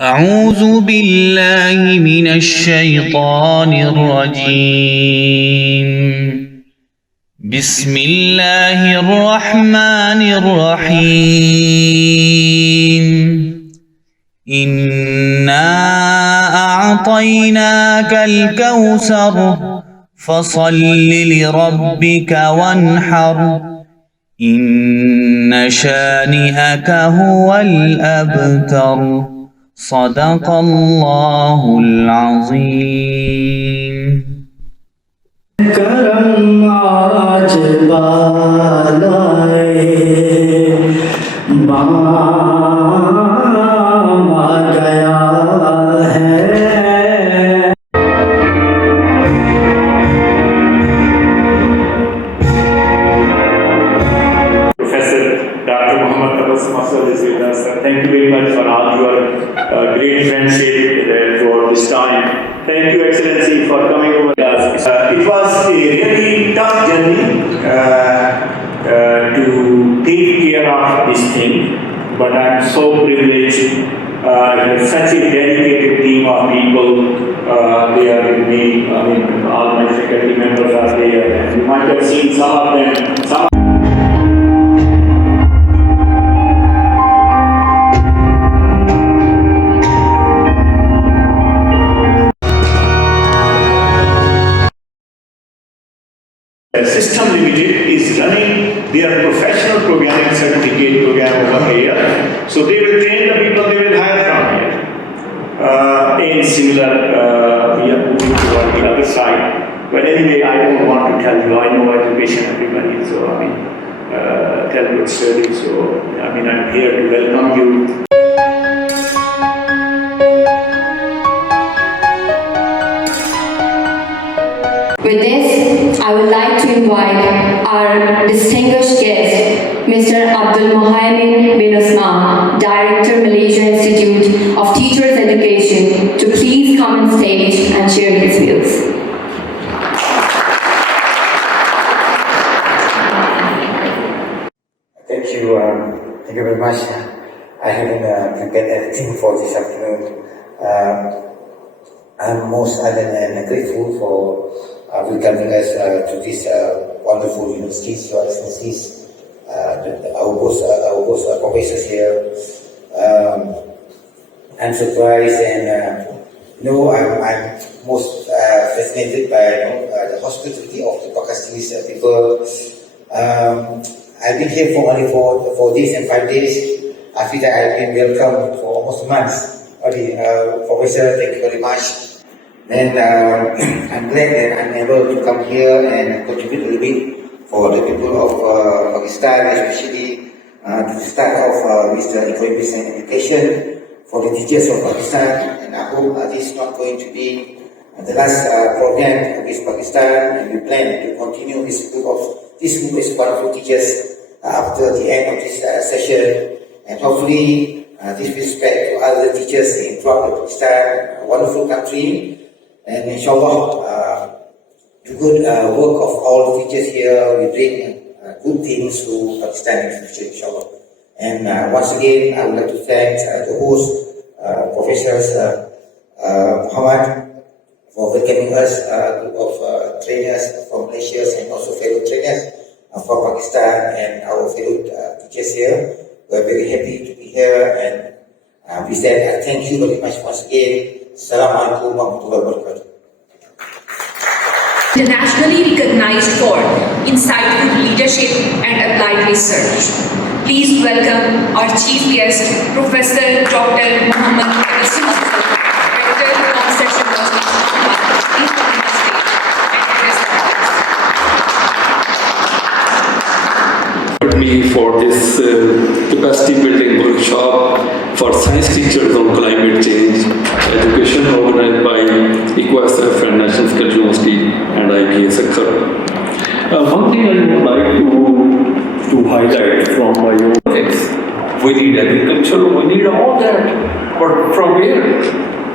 أعوذ بالله من الشيطان الرجيم. بسم الله الرحمن الرحيم. إنا أعطيناك الكوثر فصل لربك وانحر إن شانئك هو الأبتر. صدق الله العظيم. करम आज बालाए बाम आ गया है. Professor Dr. Muhammad Abbas Masud is with us. Thank you very much for all your great friendship throughout this time. Thank you, Excellency, for coming over. It was a really tough journey to take care of this thing, but I am so privileged. Such a dedicated team of people. They are with me. I mean, all my faculty members are there. You might have seen some of them. System Limited is running their professional programming certificate program over here. So they will train the people they will hire from here. In similar, we are moving toward the other side. But anyway, I don't want to tell you. I know education everybody. So I mean, tell good study. So I mean, I'm here to welcome you. With this, I would like to invite our distinguished guest, Mr. Abdul Muhaimin bin Usman, Director, Malaysian Institute of Teachers Education, to please come on stage and share his views. Thank you very much. I haven't prepared anything for this afternoon. I'm most grateful for welcoming us to this wonderful universities, your excellencies, our both professors here. I'm surprised and I'm most fascinated by the hospitality of the Pakistanis people. I've been here for only 4 days and 5 days. I feel that I've been welcomed for almost a month. Professor, thank you very much. And I'm glad that I'm able to come here and contribute a little bit for the people of Pakistan, especially to start off with the economic and education for the teachers of Pakistan. And I hope this is not going to be the last program with Pakistan, and we plan to continue this group of wonderful teachers after the end of this session, and hopefully this will spread to other teachers throughout Pakistan, a wonderful country. And inshallah, the good work of all the teachers here will bring good things to Pakistan in the future, inshallah. And once again, I would like to thank the host, Professors Muhammad, for welcoming us, a group of trainers from Malaysia and also fellow trainers from Pakistan and our fellow teachers here. We're very happy to be here, and we said thank you very much once again. Assalamualaikum warahmatullahi wabarakatuh. Internationally recognized for insightful leadership and applied research. Please welcome our chief guest, Professor Dr. Muhammad Abbas Masud, Director of Section Islamabad. Please come on stage and address the me for this capacity building workshop for science teachers on climate change education organized by IBSE and National Skill University and IBSE. One thing I would like to highlight from my own is we need agriculture, we need all that, but from where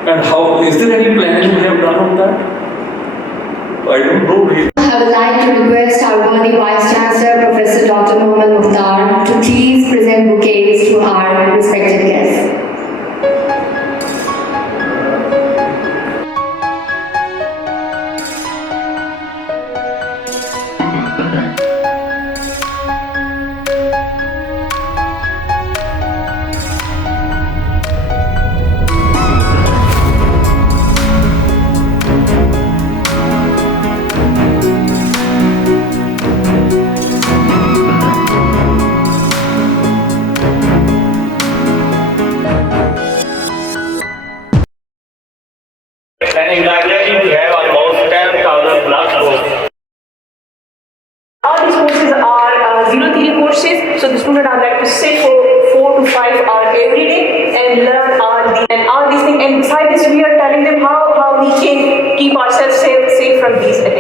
and how? Is there any planning we have done on that? I don't know really. I would like to request our worthy Vice Chancellor, Professor Dr. Mohammad Mukhtar, to please present bouquets to our respected guests. And in library we have almost 10,000 plus books. All these courses are zero theory courses, so the student are like to sit for 4 to 5 hours every day and learn all these things. And besides this, we are telling them how we can keep ourselves safe from these attacks.